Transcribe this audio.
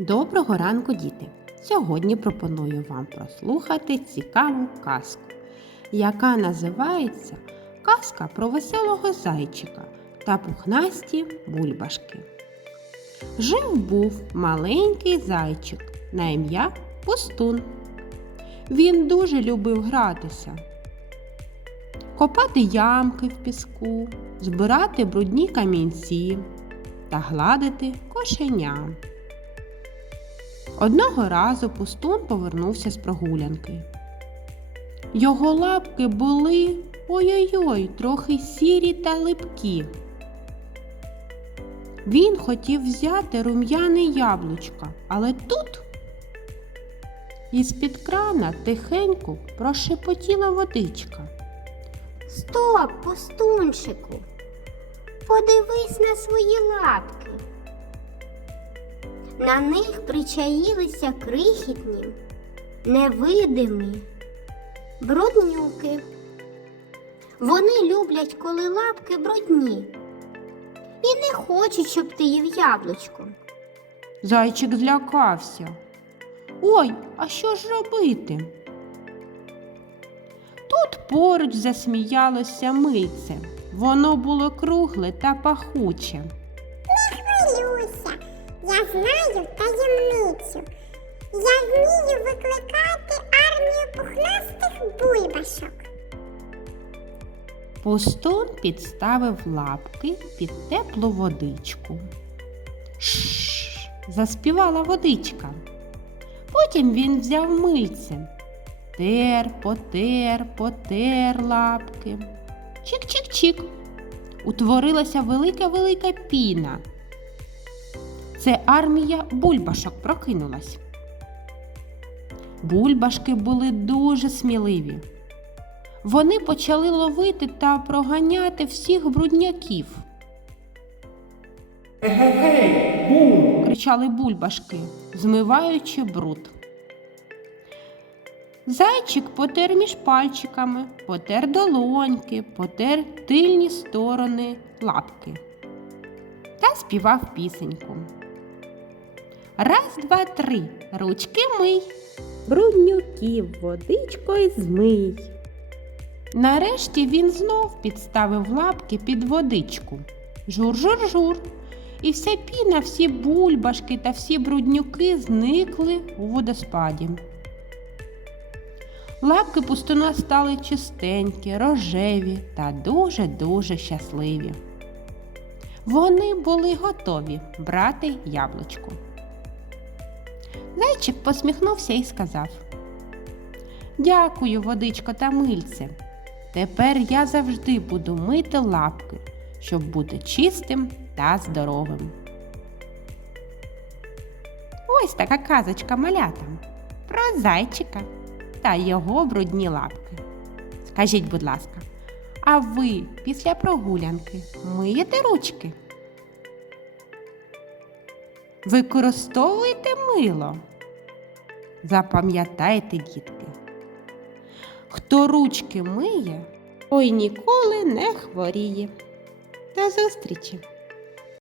Доброго ранку, діти! Сьогодні пропоную вам прослухати цікаву казку, яка називається Казка про веселого зайчика та пухнасті бульбашки. Жив був маленький зайчик на ім'я Пустун. Він дуже любив гратися, копати ямки в піску, збирати брудні камінці та гладити кошеня. Одного разу пустун повернувся з прогулянки. Його лапки були ой-ой-ой, трохи сірі та липкі. Він хотів взяти рум'яне яблучко, але тут із-під крана тихенько прошепотіла водичка. Стоп, пустунчику. Подивись на свої лапки. На них причаїлися крихітні, невидимі бруднюки. Вони люблять, коли лапки брудні. І не хочуть, щоб ти їв яблучко. Зайчик злякався. Ой, а що ж робити? Тут поруч засміялося мильце. Воно було кругле та пахуче. Знаю таємницю. Я вмію викликати армію пухнастих бульбашок. Пустун підставив лапки під теплу водичку. Шш, заспівала водичка. Потім він взяв мильце. Тер, потер, потер лапки. Чик-чик-чик. Утворилася велика-велика піна. Це армія бульбашок прокинулась. Бульбашки були дуже сміливі. Вони почали ловити та проганяти всіх брудняків. Егегей, бум! кричали бульбашки, змиваючи бруд. Зайчик потер між пальчиками, потер долоньки, потер тильні сторони лапки та співав пісеньку. Раз, два, три, ручки мий, бруднюків водичкою змий. Нарешті він знов підставив лапки під водичку. Жур-жур-жур. І вся піна, всі бульбашки та всі бруднюки зникли у водоспаді. Лапки пустуна стали чистенькі, рожеві та дуже-дуже щасливі. Вони були готові брати яблучко. Зайчик посміхнувся і сказав Дякую, водичко та мильце. Тепер я завжди буду мити лапки, щоб бути чистим та здоровим. Ось така казочка малята про зайчика та його брудні лапки. Скажіть, будь ласка, а ви після прогулянки миєте ручки? Використовуєте мило? Запам'ятайте, дітки. Хто ручки миє, той ніколи не хворіє. До зустрічі!